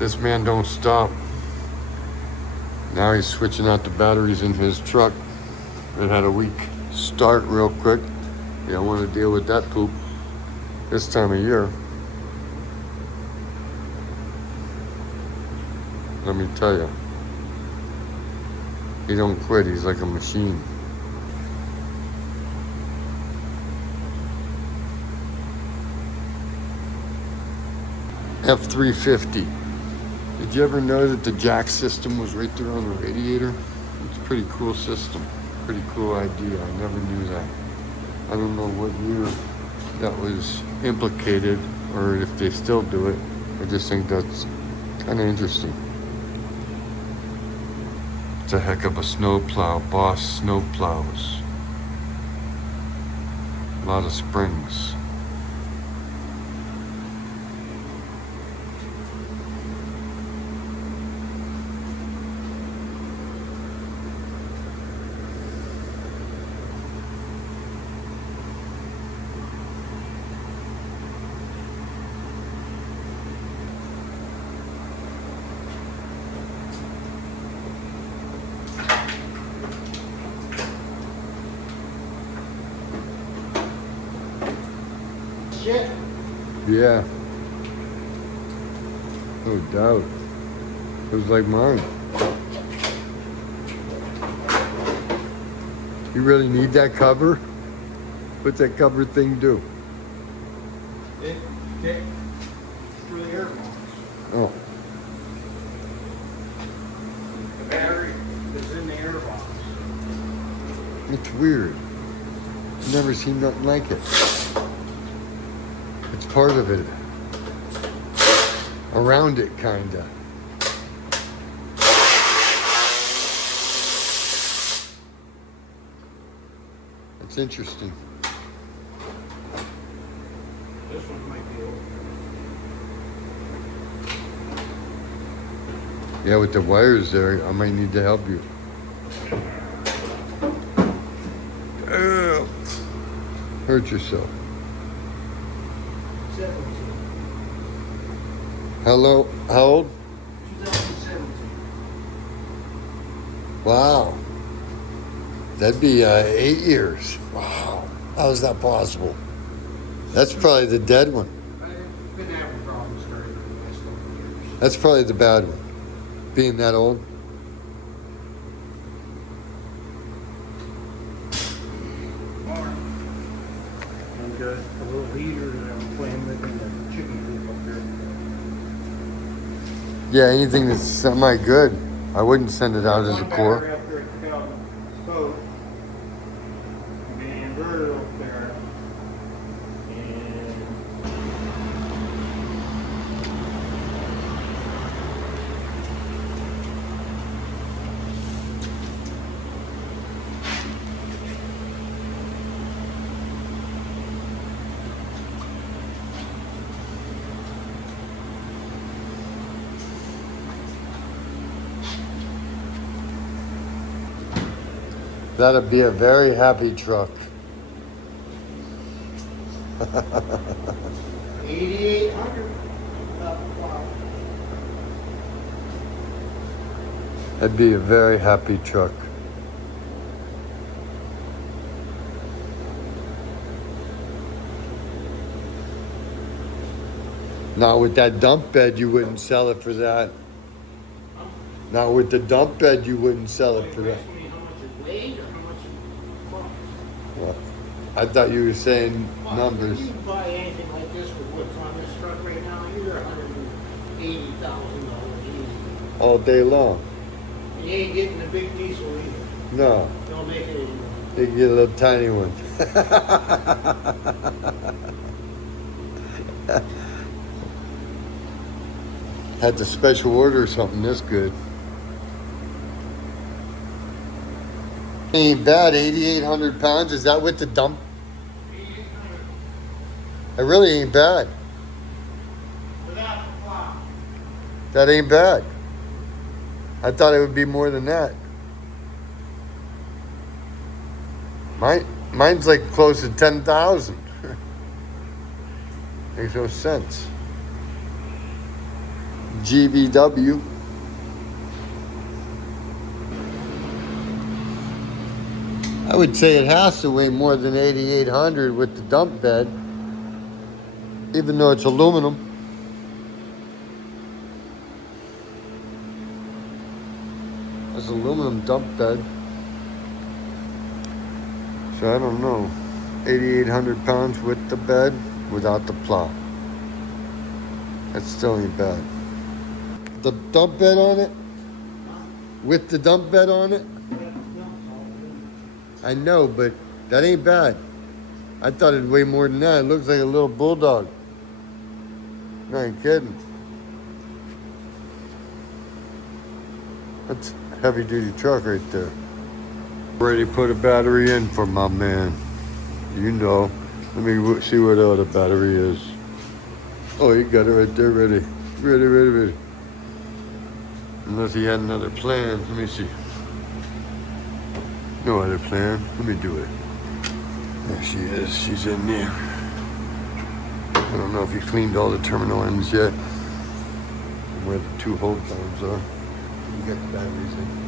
This man don't stop. Now he's switching out the batteries in his truck. It had a weak start real quick. You don't want to deal with that poop this time of year. Let me tell you. He don't quit. He's like a machine. F-350. Did you ever know that the jack system was right there on the radiator? It's a pretty cool system. Pretty cool idea. I never knew that. I don't know what year that was implicated or if they still do it. I just think that's kind of interesting. It's a heck of a snowplow. Boss snow plows. A lot of springs. Shit. Yeah. No doubt. It was like mine. You really need that cover? What's that cover thing do? It through the air box. Oh. The battery is in the air box. It's weird. I've never seen nothing like it. It's part of it. Around it, kinda. It's interesting. This one might be old. Yeah, with the wires there, I might need to help you. Hurt yourself. 17. Hello, how old? 2017. Wow. That'd be 8 years. Wow. How is that possible? That's probably the dead one. I've been having problems during the last couple of years. That's probably the bad one. Being that old. And a little heater that I'm playing with in the chicken coop up here. Yeah, anything that's semi-good. I wouldn't send it out as a One core. battery up there at the boat. And the inverter up there. And That'd be a very happy truck. 8,800. That'd be a very happy truck. Now with that dump bed, you wouldn't sell it for that. Now with the dump bed, you wouldn't sell it for that. Ask me how much it weighed or how much it cost. Well, I thought you were saying numbers. If you buy anything like this with what's on this truck right now, you're $180,000 easy. All day long. And you ain't getting a big diesel either. No, Don't make it anymore. you get a little tiny one. Had to special order something this good. Ain't bad, 8,800 pounds. Is that with the dump? 8,800 It really ain't bad. without the plow. That ain't bad. I thought it would be more than that. Mine's like close to 10,000. Makes no sense. GVW. I would say it has to weigh more than 8,800 with the dump bed, even though it's aluminum. It's aluminum dump bed. So I don't know. 8,800 pounds with the bed, without the plow. That still ain't bad. The dump bed on it? With the dump bed on it? I know, but that ain't bad. I thought it'd weigh more than that. It looks like a little bulldog. No, I ain't kidding. That's a heavy duty truck right there. Ready to put a battery in for my man. You know. Let me see what the other battery is. Oh, you got it right there, ready. Ready. Unless he had another plan. Let me see. No other plan. Let me do it. There she is. She's in there. I don't know if you cleaned all the terminal ends yet. Where the two hold times are. You got the batteries in.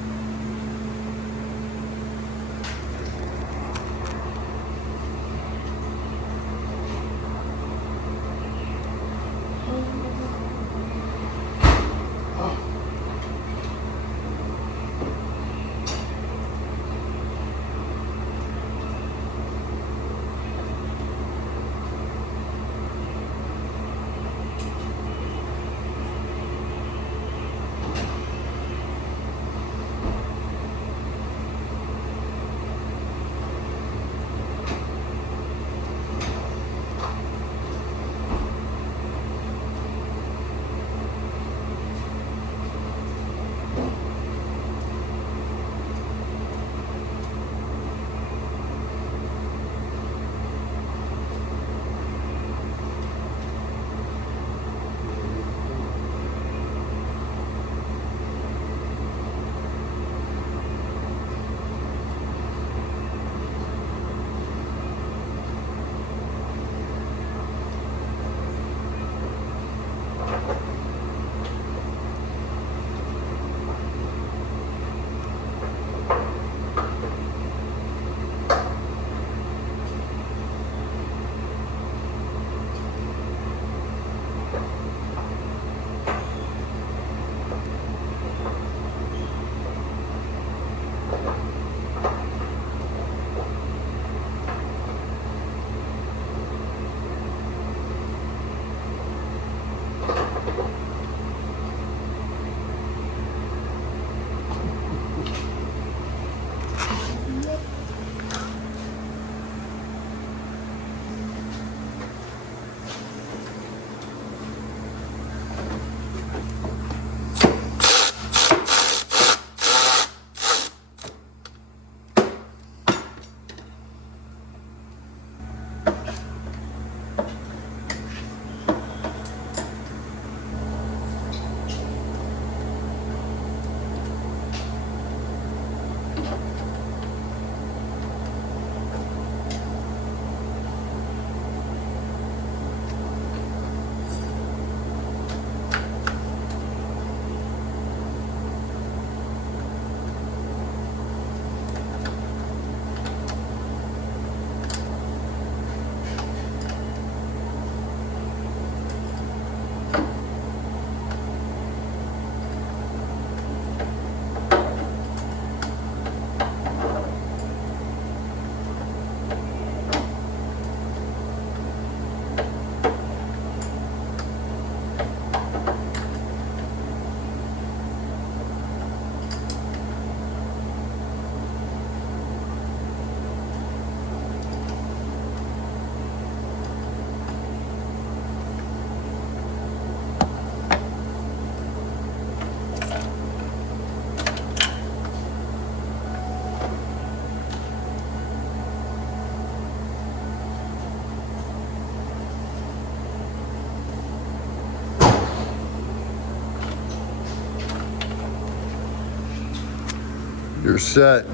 You're set.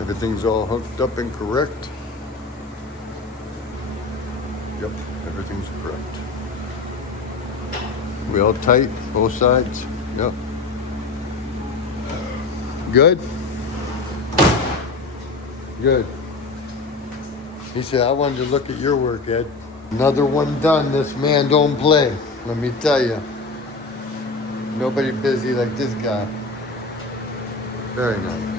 Everything's all hooked up and correct. Yep, everything's correct. Wheel tight, both sides. Yep. Good? Good. He said, I wanted to look at your work, Ed. Another one done. This man don't play. Let me tell you. Nobody busy like this guy. Very nice.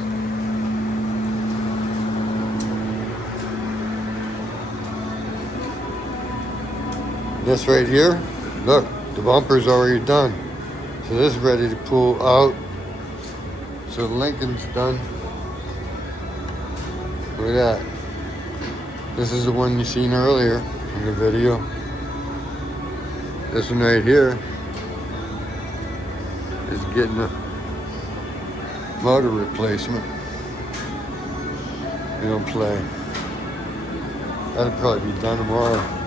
This right here, look, the bumper's already done. So this is ready to pull out. So the Lincoln's done. Look at that. This is the one you seen earlier in the video. This one right here is getting a motor replacement. You don't play. That'll probably be done tomorrow.